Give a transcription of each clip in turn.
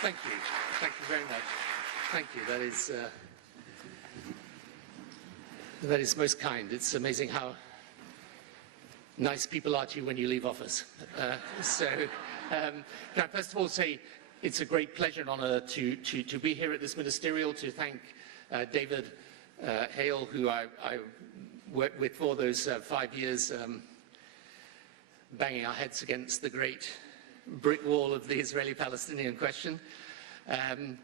Thank you. Thank you very much. Thank you. That is most kind. It's amazing how nice people are to you when you leave office. Can I first of all say it's a great pleasure and honour to be here at this ministerial, to thank David Hale, who I worked with for those 5 years, banging our heads against the great brick wall of the Israeli-Palestinian question. And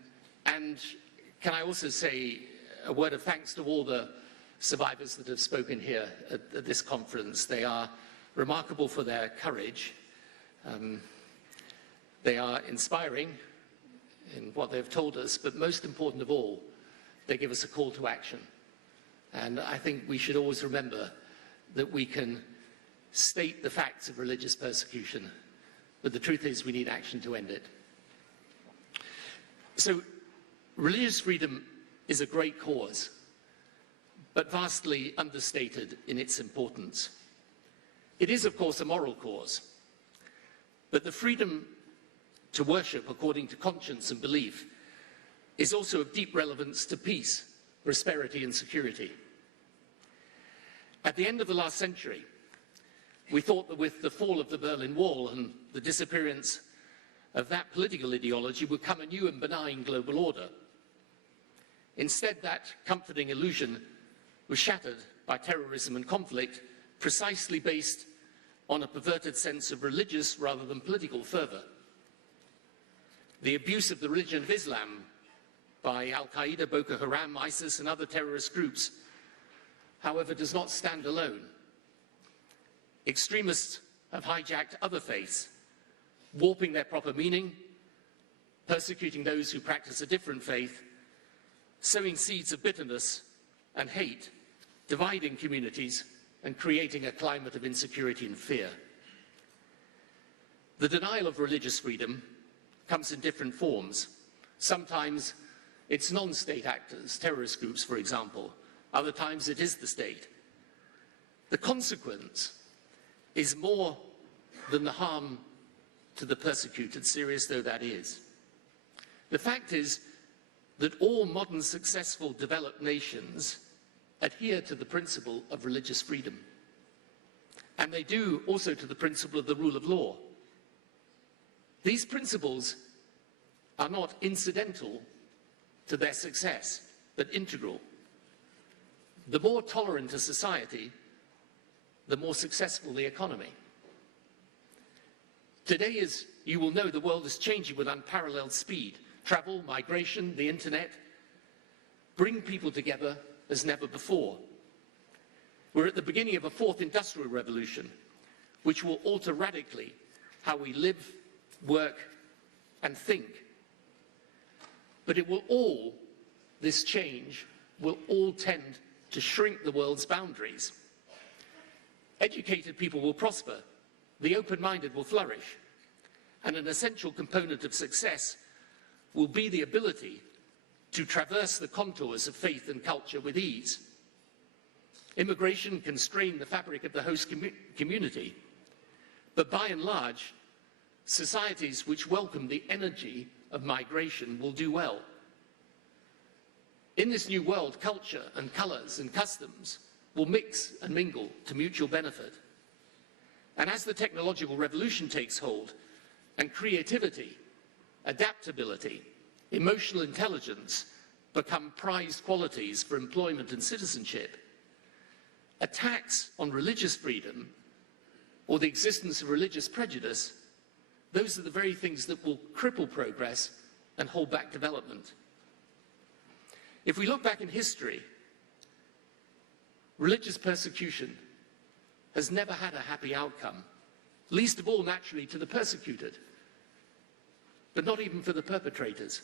can I also say a word of thanks to all the survivors that have spoken here at this conference. They are remarkable for their courage. They are inspiring in what they've told us, but most important of all, they give us a call to action. And I think we should always remember that we can state the facts of religious persecution, but the truth is we need action to end it. So, religious freedom is a great cause, but vastly understated in its importance. It is, of course, a moral cause, but the freedom to worship according to conscience and belief is also of deep relevance to peace, prosperity, and security. At the end of the last century, we thought that with the fall of the Berlin Wall and the disappearance of that political ideology would come a new and benign global order. Instead, that comforting illusion was shattered by terrorism and conflict, precisely based on a perverted sense of religious rather than political fervour. The abuse of the religion of Islam by Al-Qaeda, Boko Haram, ISIS and other terrorist groups, however, does not stand alone. Extremists have hijacked other faiths, warping their proper meaning, persecuting those who practice a different faith, sowing seeds of bitterness and hate, dividing communities and creating a climate of insecurity and fear. The denial of religious freedom comes in different forms. Sometimes it's non-state actors, terrorist groups, for example. Other times it is the state. The consequence is more than the harm to the persecuted, serious though that is. The fact is that all modern successful developed nations adhere to the principle of religious freedom. And they do also to the principle of the rule of law. These principles are not incidental to their success, but integral. The more tolerant a society, the more successful the economy. Today, as you will know, the world is changing with unparalleled speed. Travel, migration, the internet bring people together as never before. We're at the beginning of a fourth industrial revolution, which will alter radically how we live, work, and think. But this change will all tend to shrink the world's boundaries. Educated people will prosper, the open-minded will flourish, and an essential component of success will be the ability to traverse the contours of faith and culture with ease. Immigration can strain the fabric of the host community, but by and large, societies which welcome the energy of migration will do well. In this new world, culture and colours and customs will mix and mingle to mutual benefit. And as the technological revolution takes hold, and creativity, adaptability, emotional intelligence become prized qualities for employment and citizenship, attacks on religious freedom or the existence of religious prejudice, those are the very things that will cripple progress and hold back development. If we look back in history, religious persecution has never had a happy outcome, least of all, naturally, to the persecuted, but not even for the perpetrators.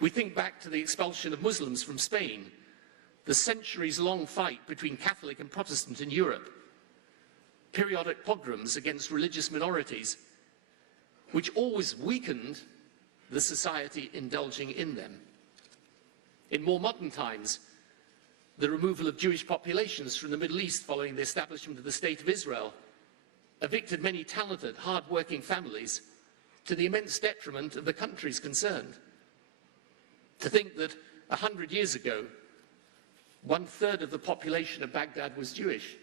We think back to the expulsion of Muslims from Spain, the centuries-long fight between Catholic and Protestant in Europe, periodic pogroms against religious minorities, which always weakened the society indulging in them. In more modern times, the removal of Jewish populations from the Middle East following the establishment of the State of Israel evicted many talented, hard-working families to the immense detriment of the countries concerned. To think that 100 years ago, 1/3 of the population of Baghdad was Jewish,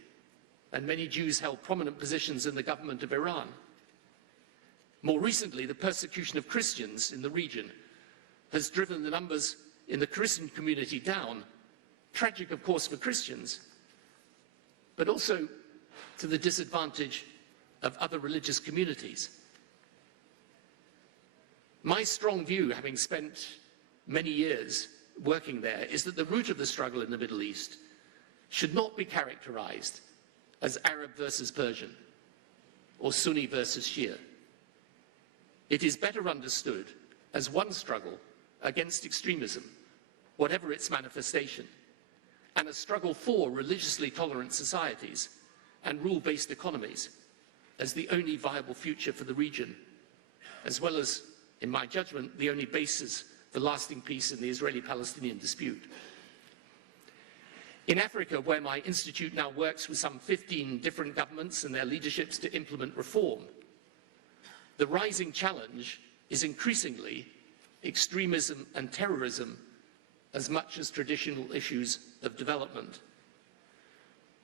and many Jews held prominent positions in the government of Iran. More recently, the persecution of Christians in the region has driven the numbers in the Christian community down. Tragic, of course, for Christians, but also to the disadvantage of other religious communities. My strong view, having spent many years working there, is that the root of the struggle in the Middle East should not be characterized as Arab versus Persian or Sunni versus Shia. It is better understood as one struggle against extremism, whatever its manifestation, and a struggle for religiously tolerant societies and rule-based economies as the only viable future for the region, as well as, in my judgment, the only basis for lasting peace in the Israeli-Palestinian dispute. In Africa, where my institute now works with some 15 different governments and their leaderships to implement reform, the rising challenge is increasingly extremism and terrorism as much as traditional issues of development.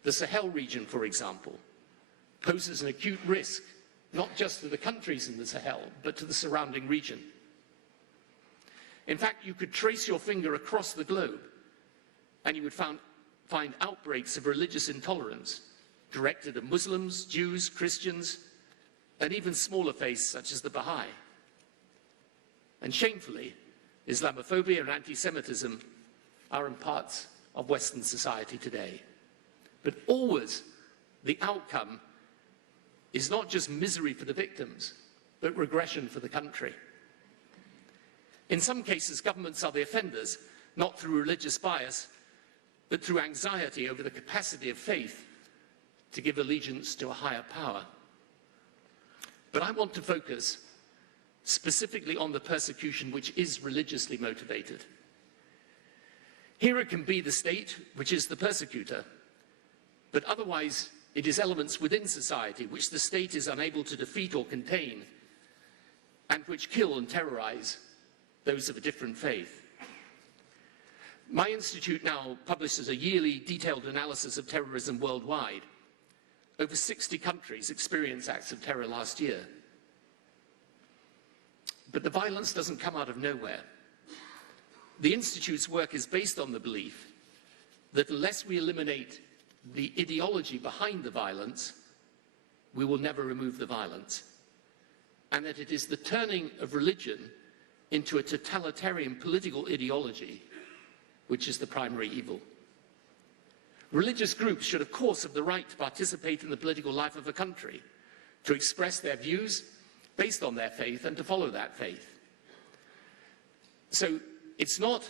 The Sahel region, for example, poses an acute risk, not just to the countries in the Sahel, but to the surrounding region. In fact, you could trace your finger across the globe and you would find outbreaks of religious intolerance directed at Muslims, Jews, Christians, and even smaller faiths such as the Baha'i. And shamefully, Islamophobia and anti-Semitism are in parts of Western society today. But always, the outcome is not just misery for the victims, but regression for the country. In some cases, governments are the offenders, not through religious bias, but through anxiety over the capacity of faith to give allegiance to a higher power. But I want to focus specifically on the persecution which is religiously motivated. Here it can be the state which is the persecutor, but otherwise it is elements within society which the state is unable to defeat or contain, and which kill and terrorize those of a different faith. My institute now publishes a yearly detailed analysis of terrorism worldwide. Over 60 countries experienced acts of terror last year. But the violence doesn't come out of nowhere. The Institute's work is based on the belief that unless we eliminate the ideology behind the violence, we will never remove the violence. And that it is the turning of religion into a totalitarian political ideology which is the primary evil. Religious groups should, of course, have the right to participate in the political life of a country, to express their views based on their faith and to follow that faith. So it's not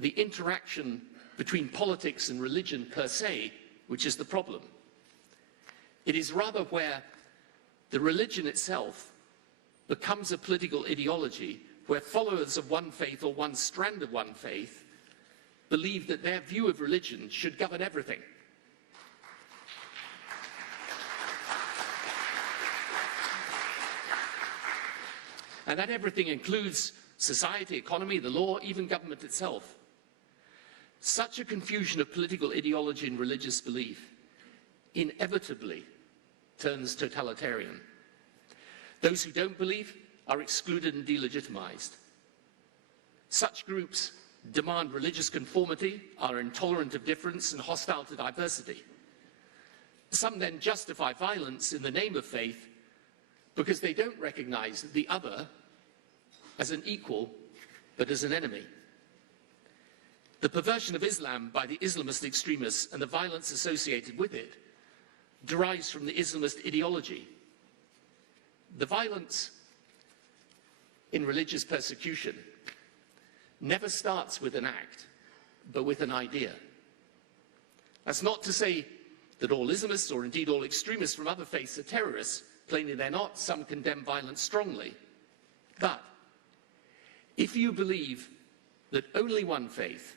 the interaction between politics and religion per se which is the problem. It is rather where the religion itself becomes a political ideology, where followers of one faith or one strand of one faith believe that their view of religion should govern everything. And that everything includes society, economy, the law, even government itself. Such a confusion of political ideology and religious belief inevitably turns totalitarian. Those who don't believe are excluded and delegitimized. Such groups demand religious conformity, are intolerant of difference and hostile to diversity. Some then justify violence in the name of faith because they don't recognize the other as an equal, but as an enemy. The perversion of Islam by the Islamist extremists and the violence associated with it derives from the Islamist ideology. The violence in religious persecution never starts with an act, but with an idea. That's not to say that all Islamists, or indeed all extremists from other faiths, are terrorists. Plainly they're not. Some condemn violence strongly. But if you believe that only one faith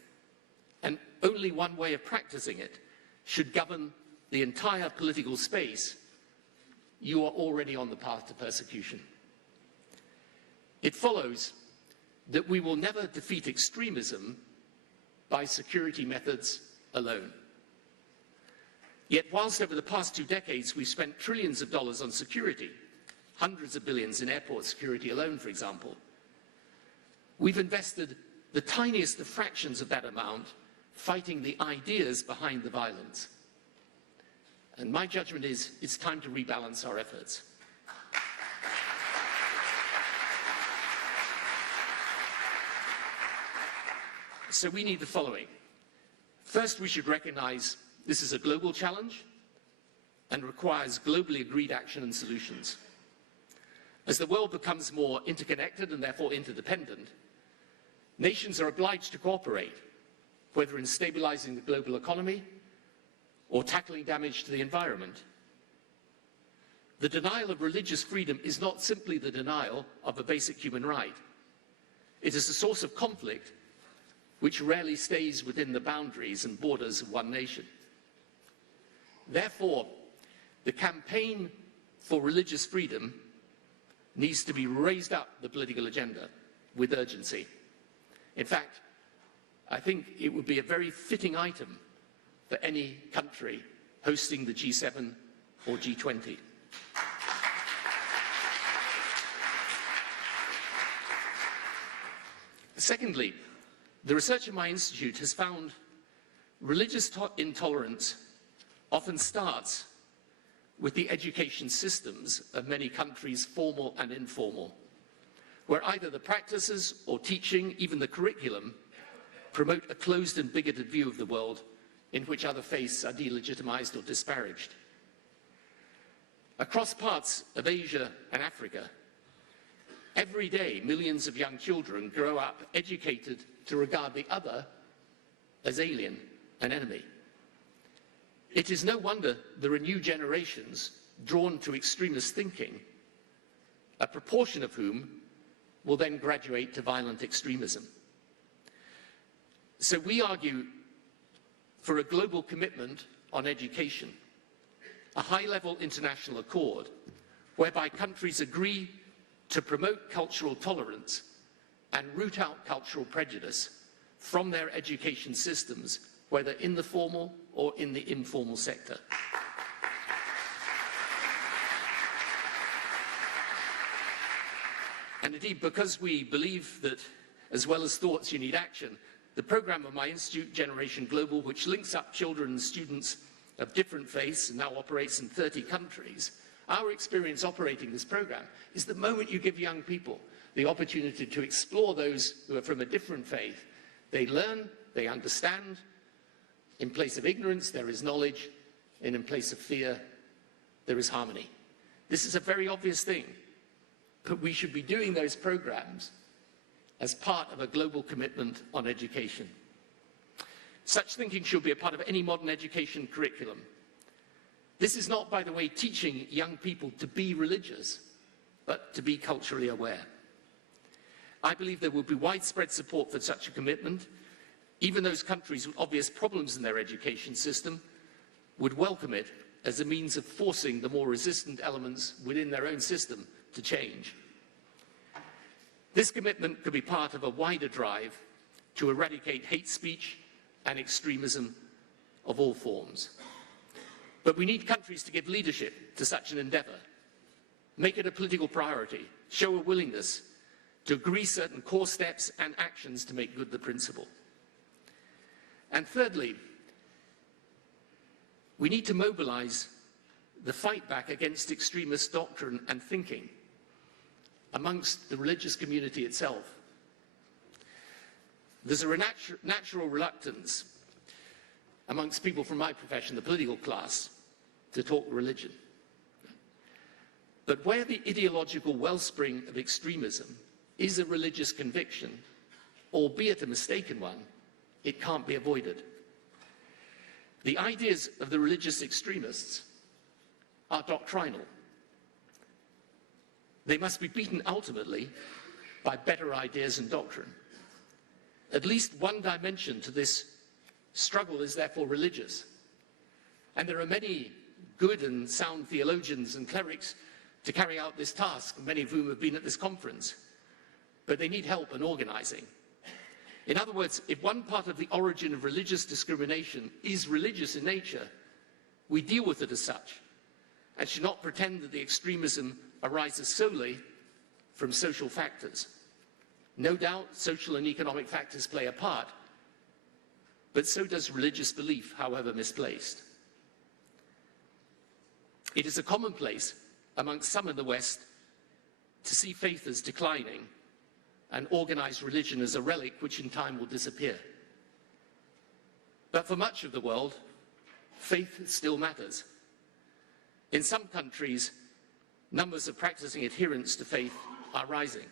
and only one way of practicing it should govern the entire political space, you are already on the path to persecution. It follows that we will never defeat extremism by security methods alone. Yet whilst over the past 2 decades we've spent trillions of dollars on security, hundreds of billions in airport security alone, for example, we've invested the tiniest of fractions of that amount fighting the ideas behind the violence. And my judgment is it's time to rebalance our efforts. So we need the following. First, we should recognize this is a global challenge and requires globally agreed action and solutions. As the world becomes more interconnected and therefore interdependent, nations are obliged to cooperate, whether in stabilizing the global economy or tackling damage to the environment. The denial of religious freedom is not simply the denial of a basic human right. It is a source of conflict which rarely stays within the boundaries and borders of one nation. Therefore, the campaign for religious freedom needs to be raised up the political agenda with urgency. In fact, I think it would be a very fitting item for any country hosting the G7 or G20. Secondly, the research in my institute has found religious intolerance often starts with the education systems of many countries, formal and informal, where either the practices or teaching, even the curriculum, promote a closed and bigoted view of the world in which other faiths are delegitimized or disparaged. Across parts of Asia and Africa, every day millions of young children grow up educated to regard the other as alien, an enemy. It is no wonder there are new generations drawn to extremist thinking, a proportion of whom will then graduate to violent extremism. So we argue for a global commitment on education, a high-level international accord whereby countries agree to promote cultural tolerance and root out cultural prejudice from their education systems, whether in the formal or in the informal sector. And indeed, because we believe that, as well as thoughts, you need action, the program of my institute, Generation Global, which links up children and students of different faiths and now operates in 30 countries, our experience operating this program is the moment you give young people the opportunity to explore those who are from a different faith, they learn, they understand. In place of ignorance, there is knowledge, and in place of fear, there is harmony. This is a very obvious thing, but we should be doing those programs as part of a global commitment on education. Such thinking should be a part of any modern education curriculum. This is not, by the way, teaching young people to be religious, but to be culturally aware. I believe there will be widespread support for such a commitment. Even those countries with obvious problems in their education system would welcome it as a means of forcing the more resistant elements within their own system to change. This commitment could be part of a wider drive to eradicate hate speech and extremism of all forms. But we need countries to give leadership to such an endeavor, make it a political priority, show a willingness to agree certain core steps and actions to make good the principle. And thirdly, we need to mobilize the fight back against extremist doctrine and thinking amongst the religious community itself. There's a natural reluctance amongst people from my profession, the political class, to talk religion. But where the ideological wellspring of extremism is a religious conviction, albeit a mistaken one, it can't be avoided. The ideas of the religious extremists are doctrinal. They must be beaten ultimately by better ideas and doctrine. At least one dimension to this struggle is therefore religious. And there are many good and sound theologians and clerics to carry out this task, many of whom have been at this conference. but they need help in organizing. In other words, if one part of the origin of religious discrimination is religious in nature, we deal with it as such, and should not pretend that the extremism arises solely from social factors. No doubt, social and economic factors play a part, but so does religious belief, however misplaced. It is a commonplace amongst some in the West to see faith as declining and organized religion as a relic which in time will disappear. But for much of the world, faith still matters. In some countries, numbers of practicing adherents to faith are rising.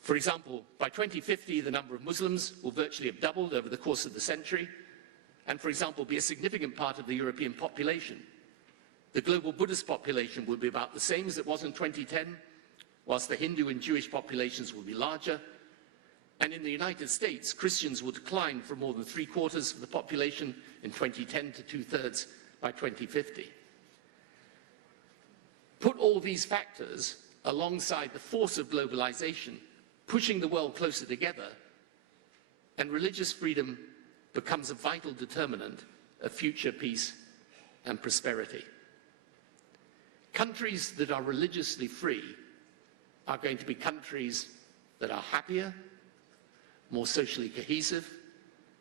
For example, by 2050, the number of Muslims will virtually have doubled over the course of the century, and, for example, be a significant part of the European population. The global Buddhist population will be about the same as it was in 2010, whilst the Hindu and Jewish populations will be larger. And in the United States, Christians will decline from more than 3/4 of the population in 2010 to 2/3 by 2050. Put all these factors alongside the force of globalization, pushing the world closer together, and religious freedom becomes a vital determinant of future peace and prosperity. Countries that are religiously free are going to be countries that are happier, more socially cohesive,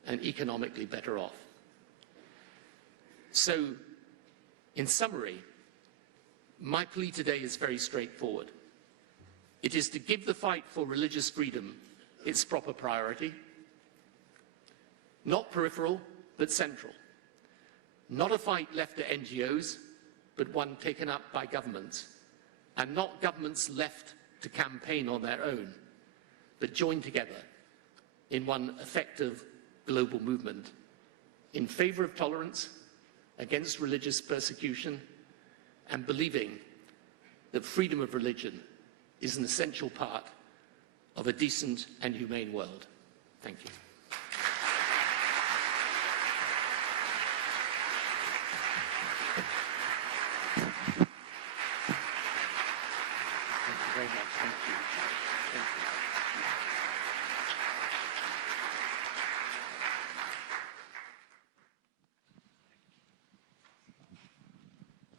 and economically better off. So, in summary, my plea today is very straightforward. It is to give the fight for religious freedom its proper priority, not peripheral, but central. Not a fight left to NGOs, but one taken up by governments, and not governments left to campaign on their own, but joined together in one effective global movement in favor of tolerance, against religious persecution, and believing that freedom of religion is an essential part of a decent and humane world. Thank you.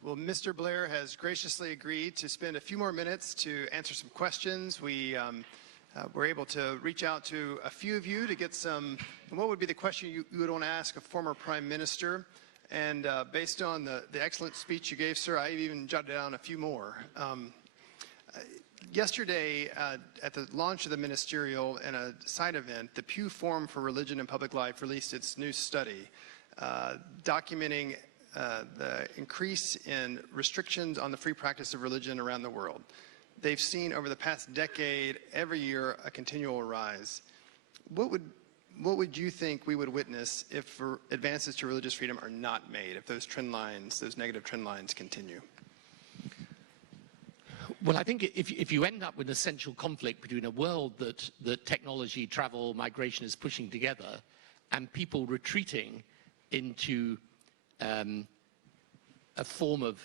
Well, Mr. Blair has graciously agreed to spend a few more minutes to answer some questions. We were able to reach out to a few of you to get some, what would be the question you would want to ask a former Prime Minister? And based on the excellent speech you gave, sir, I even jotted down a few more. Yesterday, at the launch of the Ministerial and a side event, the Pew Forum for Religion and Public Life released its new study documenting the increase in restrictions on the free practice of religion around the world. They've seen over the past decade, every year, a continual rise. What would you think we would witness if advances to religious freedom are not made, if those trend lines, those negative trend lines continue? Well, I think if you end up with an essential conflict between a world that technology, travel, migration is pushing together, and people retreating into a form of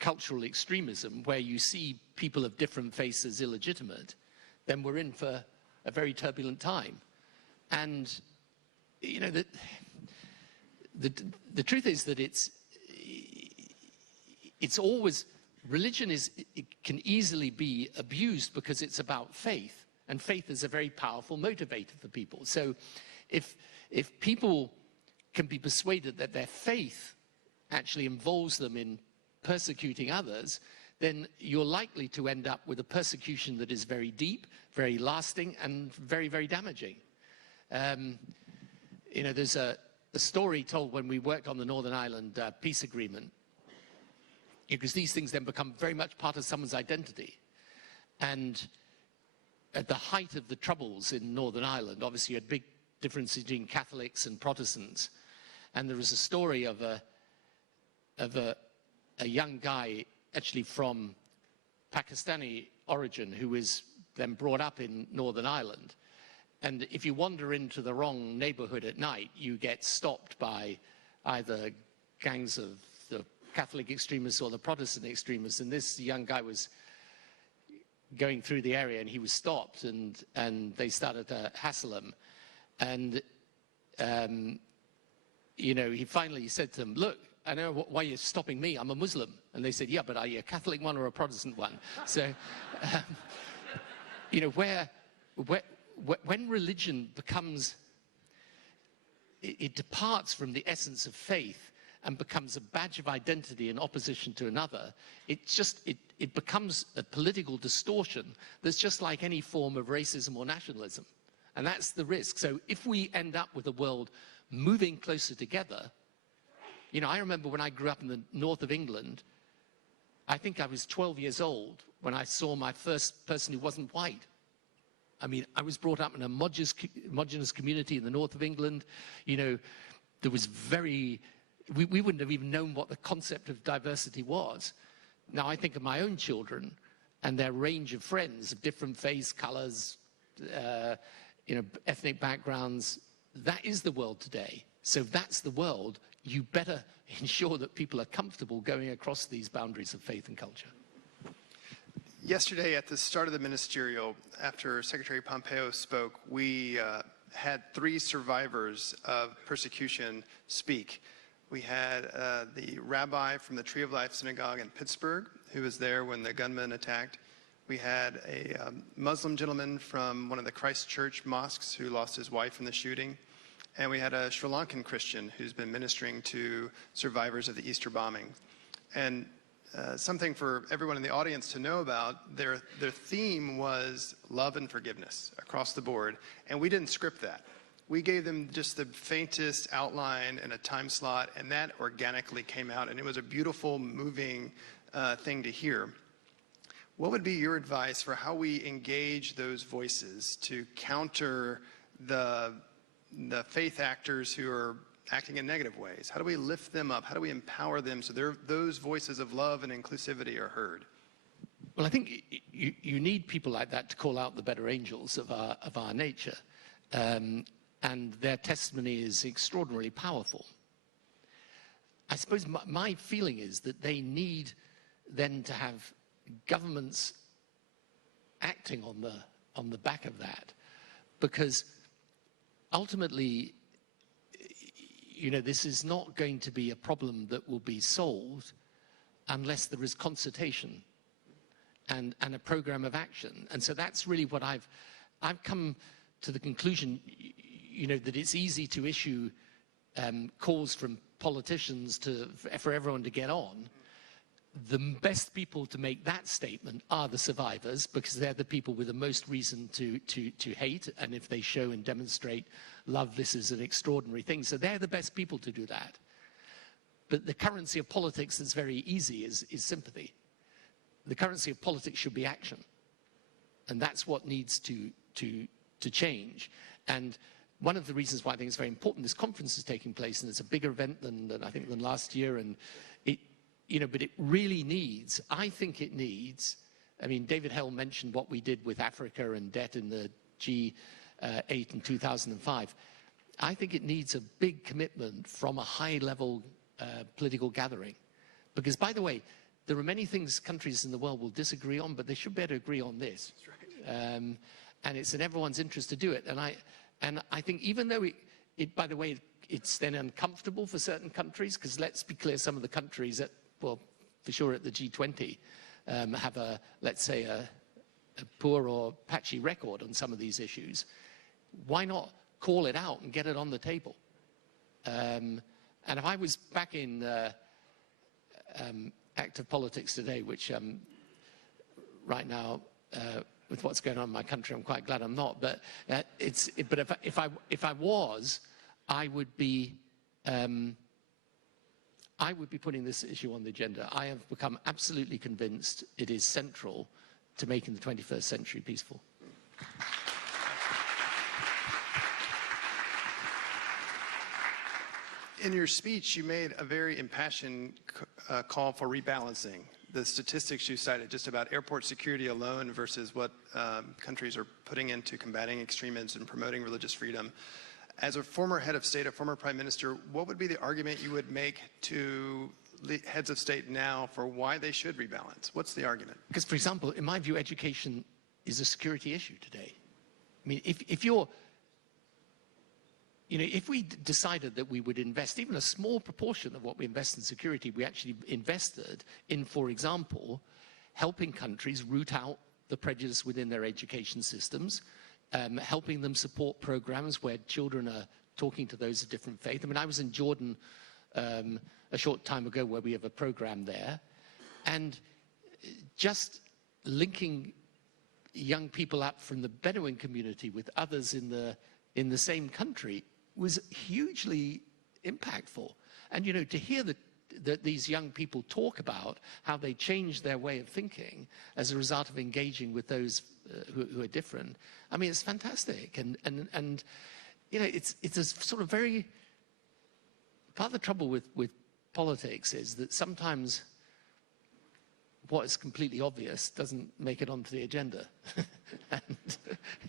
cultural extremism where you see people of different faiths as illegitimate, then we're in for a very turbulent time. And, you know, the truth is that it's always, religion it can easily be abused because it's about faith, and faith is a very powerful motivator for people. So if people can be persuaded that their faith actually involves them in persecuting others, then you're likely to end up with a persecution that is very deep, very lasting, and very, very damaging. You know, there's a story told when we worked on the Northern Ireland peace agreement, because these things then become very much part of someone's identity. And at the height of the troubles in Northern Ireland, obviously you had big differences between Catholics and Protestants. And there was a story of a young guy, actually from Pakistani origin, who was then brought up in Northern Ireland. And if you wander into the wrong neighborhood at night, you get stopped by either gangs of the Catholic extremists or the Protestant extremists. And this young guy was, going through the area, and he was stopped, and they started to hassle him. And, you know, he finally said to them, look, I know why you're stopping me. I'm a Muslim. And they said, yeah, but are you a Catholic one or a Protestant one? So, you know, when religion becomes, it departs from the essence of faith and becomes a badge of identity in opposition to another, it becomes a political distortion that's just like any form of racism or nationalism. And that's the risk. So if we end up with a world moving closer together, you know, I remember when I grew up in the north of England, I think I was 12 years old when I saw my first person who wasn't white. I mean, I was brought up in a homogeneous community in the north of England. You know, there was we wouldn't have even known what the concept of diversity was. Now I think of my own children and their range of friends of different face, colors, you know, ethnic backgrounds. That is the world today. So if that's the world, you better ensure that people are comfortable going across these boundaries of faith and culture. Yesterday, at the start of the Ministerial, after Secretary Pompeo spoke, we had 3 survivors of persecution speak. We had the rabbi from the Tree of Life Synagogue in Pittsburgh, who was there when the gunmen attacked. We had a Muslim gentleman from one of the Christ Church mosques who lost his wife in the shooting. And we had a Sri Lankan Christian who's been ministering to survivors of the Easter bombing. And something for everyone in the audience to know about, their theme was love and forgiveness across the board. And we didn't script that. We gave them just the faintest outline and a time slot, and that organically came out. And it was a beautiful, moving thing to hear. What would be your advice for how we engage those voices to counter the faith actors who are acting in negative ways? How do we lift them up? How do we empower them so those voices of love and inclusivity are heard? Well, I think you need people like that to call out the better angels of our nature. And their testimony is extraordinarily powerful. I suppose my feeling is that they need then to have governments acting on the back of that, because ultimately, you know, this is not going to be a problem that will be solved unless there is consultation and a program of action. And so that's really what I've come to the conclusion, you know, that it's easy to issue calls from politicians for everyone to get on. The best people to make that statement are the survivors, because they're the people with the most reason to hate. And if they show and demonstrate love, this is an extraordinary thing. So they're the best people to do that. But the currency of politics that's very easy is sympathy. The currency of politics should be action. And that's what needs to change. And one of the reasons why I think it's very important this conference is taking place, and it's a bigger event than I think than last year, and you know, but it really needs, I think it needs, I mean, David Hell mentioned what we did with Africa and debt in the G8 in 2005. I think it needs a big commitment from a high-level political gathering. Because, by the way, there are many things countries in the world will disagree on, but they should better agree on this. That's right. And it's in everyone's interest to do it. And I think even though by the way, it's then uncomfortable for certain countries, because let's be clear, some of the countries that, well, for sure at the G20, have let's say, a poor or patchy record on some of these issues. Why not call it out and get it on the table? And if I was back in active politics today, which right now, with what's going on in my country, I'm quite glad I'm not. But if I was, I would be putting this issue on the agenda. I have become absolutely convinced it is central to making the 21st century peaceful. In your speech, you made a very impassioned call for rebalancing. The statistics you cited just about airport security alone versus what countries are putting into combating extremism and promoting religious freedom. As a former head of state, a former prime minister, what would be the argument you would make to heads of state now for why they should rebalance? What's the argument? Because, for example, in my view, education is a security issue today. I mean, if you're, you know, if we decided that we would invest even a small proportion of what we invest in security, we actually invested in, for example, helping countries root out the prejudice within their education systems, helping them support programs where children are talking to those of different faith. I mean, I was in Jordan a short time ago where we have a program there, and just linking young people up from the Bedouin community with others in the same country was hugely impactful. And, you know, to hear that these young people talk about how they changed their way of thinking as a result of engaging with those who are different, I mean, it's fantastic. And you know, it's a sort of very, part of the trouble with politics is that sometimes what is completely obvious doesn't make it onto the agenda. And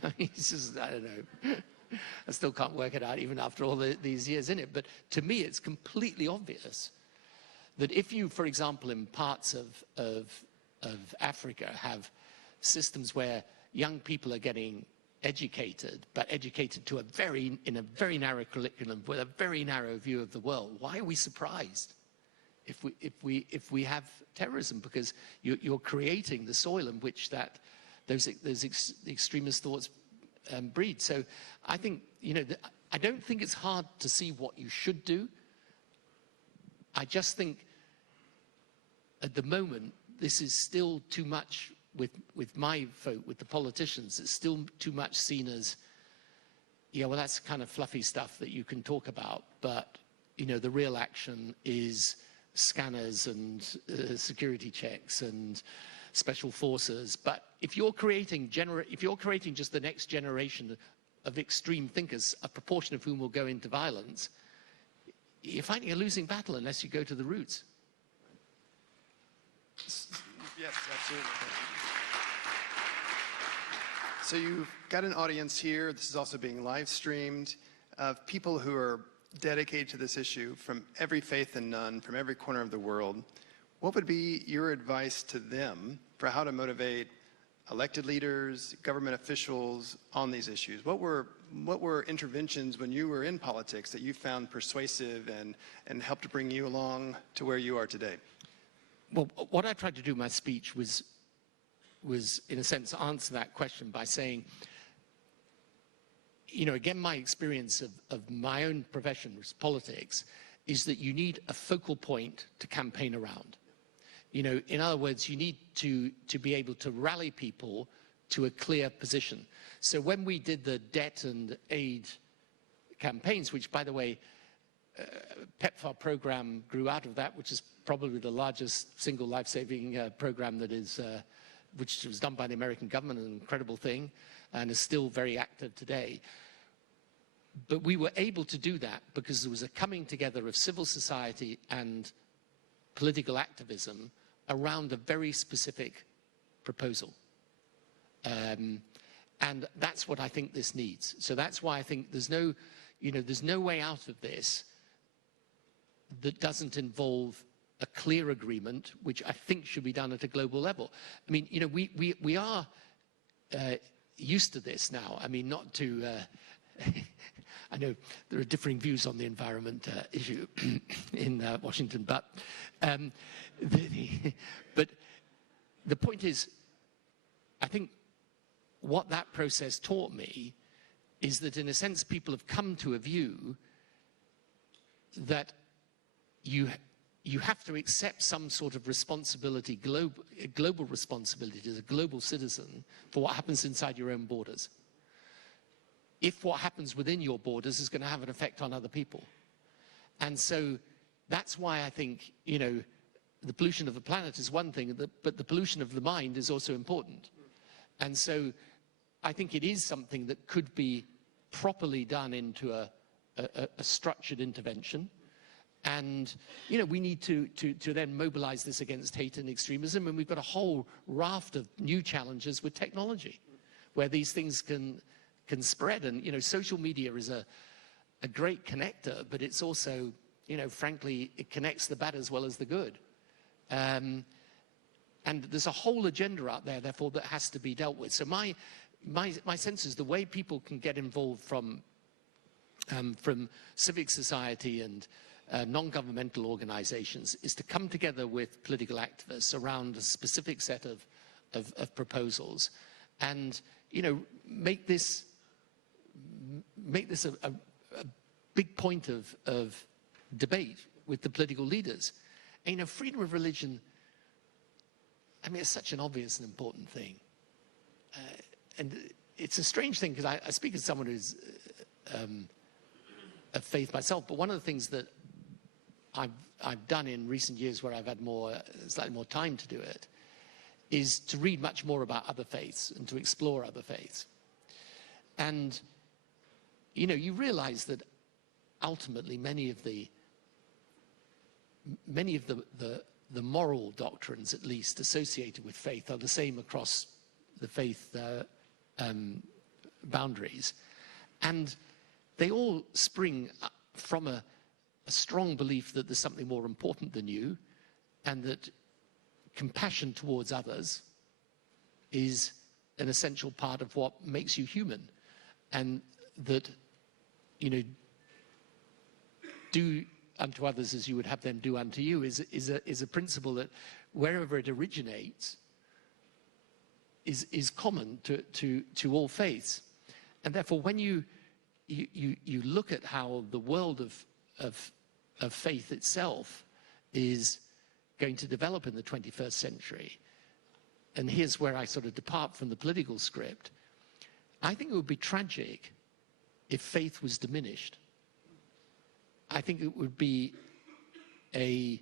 I mean, it's just, I don't know. I still can't work it out even after all these years in it. But to me, it's completely obvious that if you, for example, in parts of Africa have systems where young people are getting educated, but educated to in a very narrow curriculum with a very narrow view of the world, why are we surprised if we have terrorism? Because you're creating the soil in which those extremist thoughts breed. So I think, you know, I don't think it's hard to see what you should do. I just think at the moment this is still too much with my folk, with the politicians. It's still too much seen as, yeah, well, that's kind of fluffy stuff that you can talk about, but, you know, the real action is scanners and security checks and special forces. But if you're creating just the next generation of extreme thinkers, a proportion of whom will go into violence, you're fighting a losing battle unless you go to the roots. Yes, absolutely. So you've got an audience here. This is also being live streamed of people who are dedicated to this issue from every faith and none, from every corner of the world. What would be your advice to them for how to motivate elected leaders, government officials on these issues? What were interventions when you were in politics that you found persuasive and helped to bring you along to where you are today? Well, what I tried to do in my speech was in a sense answer that question by saying, you know, again, my experience of my own profession, which is politics, is that you need a focal point to campaign around. You know, in other words, you need to be able to rally people to a clear position. So when we did the debt and aid campaigns, which, by the way, PEPFAR program grew out of that, which is probably the largest single life-saving program that is, which was done by the American government, an incredible thing, and is still very active today. But we were able to do that because there was a coming together of civil society and political activism around a very specific proposal. And that's what I think this needs. So that's why I think there's no way out of this that doesn't involve a clear agreement, which I think should be done at a global level. I mean, you know, we are used to this now. I mean, not to, I know there are differing views on the environment issue in Washington, but the point is, I think what that process taught me is that, in a sense, people have come to a view that you have to accept some sort of responsibility, global responsibility as a global citizen for what happens inside your own borders. If what happens within your borders is going to have an effect on other people. And so that's why I think, you know, the pollution of the planet is one thing, but the pollution of the mind is also important. And so I think it is something that could be properly done into a structured intervention. And, you know, we need to then mobilize this against hate and extremism. And we've got a whole raft of new challenges with technology where these things can spread. And, you know, social media is a great connector, but it's also, frankly, it connects the bad as well as the good. And there's a whole agenda out there, therefore, that has to be dealt with. So my sense is the way people can get involved from civic society and non-governmental organizations is to come together with political activists around a specific set of proposals and, make this a big point of debate with the political leaders. And, freedom of religion, I mean, it's such an obvious and important thing. And it's a strange thing because I speak as someone who's of faith myself, but one of the things that I've done in recent years where I've had slightly more time to do it is to read much more about other faiths and to explore other faiths. And, you realize that ultimately many of the moral doctrines, at least, associated with faith are the same across the faith boundaries. And they all spring from a strong belief that there's something more important than you and that compassion towards others is an essential part of what makes you human. And that, do unto others as you would have them do unto you is a principle that wherever it originates is common to all faiths. And therefore, when you look at how the world of faith itself is going to develop in the 21st century, and here's where I sort of depart from the political script, I think it would be tragic if faith was diminished. I think it would be a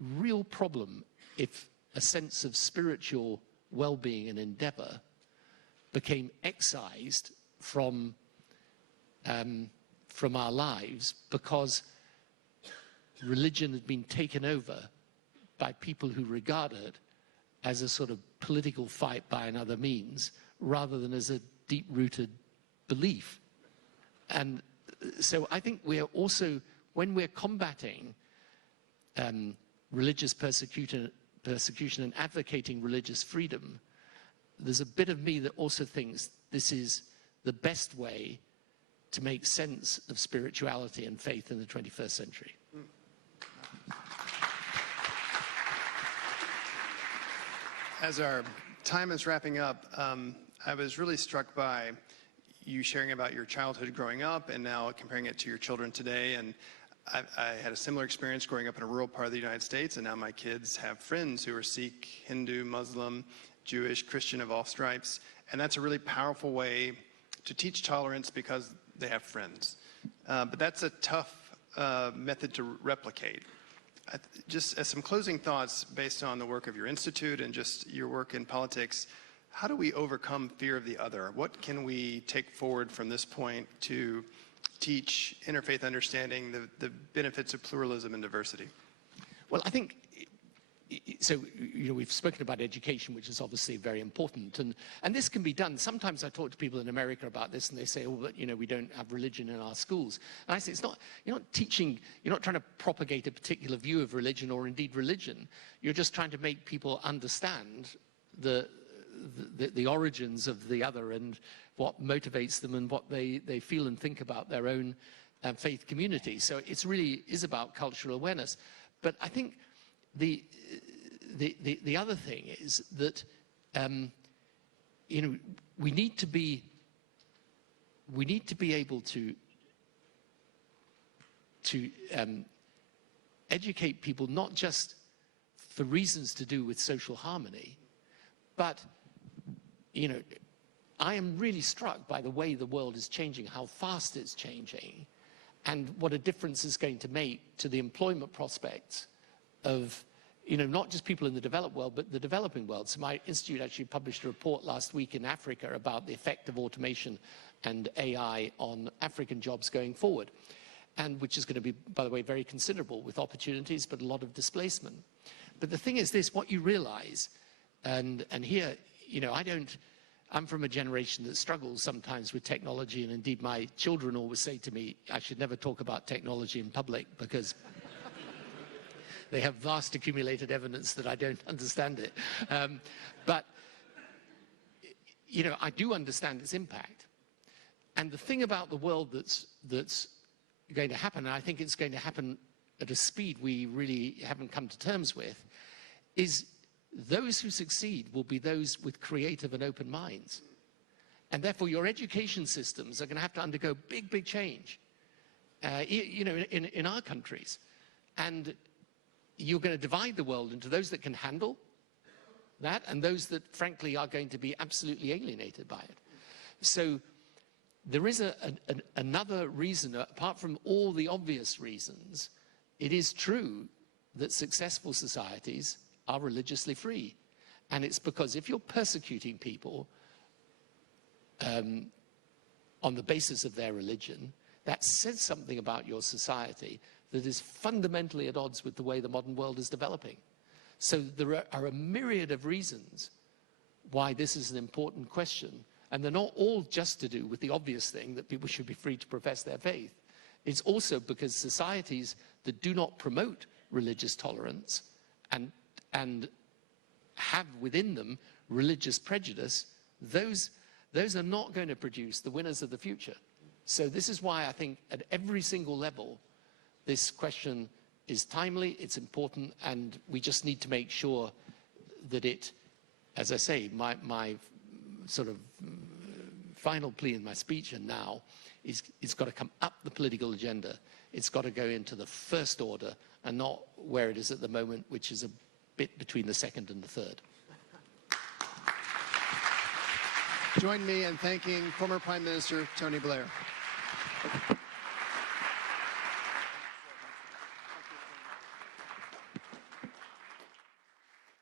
real problem if a sense of spiritual well-being and endeavor became excised from our lives because religion had been taken over by people who regard it as a sort of political fight by another means rather than as a deep-rooted belief. And so I think we are also, when we're combating religious persecution and advocating religious freedom, there's a bit of me that also thinks this is the best way to make sense of spirituality and faith in the 21st century. As our time is wrapping up, I was really struck by you sharing about your childhood growing up and now comparing it to your children today. And I had a similar experience growing up in a rural part of the United States, and now my kids have friends who are Sikh, Hindu, Muslim, Jewish, Christian of all stripes. And that's a really powerful way to teach tolerance because they have friends. But that's a tough method to replicate. Just as some closing thoughts based on the work of your institute and just your work in politics, how do we overcome fear of the other? What can we take forward from this point to teach interfaith understanding, the benefits of pluralism and diversity? Well, I think, so, we've spoken about education, which is obviously very important. And this can be done. Sometimes I talk to people in America about this and they say, oh, but, we don't have religion in our schools. And I say, you're not teaching, you're not trying to propagate a particular view of religion or indeed religion. You're just trying to make people understand the origins of the other and what motivates them and what they feel and think about their own faith community. So it really is about cultural awareness. But I think the other thing is that we need to be able to educate people not just for reasons to do with social harmony, but I am really struck by the way the world is changing, how fast it's changing, and what a difference it's going to make to the employment prospects of not just people in the developed world, but the developing world. So my institute actually published a report last week in Africa about the effect of automation and AI on African jobs going forward, and which is going to be, by the way, very considerable with opportunities, but a lot of displacement. But the thing is this, what you realize, and here, I'm from a generation that struggles sometimes with technology, and indeed my children always say to me, I should never talk about technology in public because they have vast accumulated evidence that I don't understand it. But, you know, I do understand its impact. And the thing about the world that's going to happen, and I think it's going to happen at a speed we really haven't come to terms with, is those who succeed will be those with creative and open minds. And therefore, your education systems are going to have to undergo big, big change, you know, in our countries. And you're going to divide the world into those that can handle that and those that, frankly, are going to be absolutely alienated by it. So there is another reason, apart from all the obvious reasons, it is true that successful societies are religiously free. And it's because if you're persecuting people on the basis of their religion, that says something about your society that is fundamentally at odds with the way the modern world is developing. So there are a myriad of reasons why this is an important question. And they're not all just to do with the obvious thing that people should be free to profess their faith. It's also because societies that do not promote religious tolerance and have within them religious prejudice, those are not going to produce the winners of the future. So this is why I think at every single level, this question is timely, it's important, and we just need to make sure that it, as I say, my sort of final plea in my speech and now is it's got to come up the political agenda. It's got to go into the first order and not where it is at the moment, which is a bit between the second and the third. Join me in thanking former Prime Minister Tony Blair.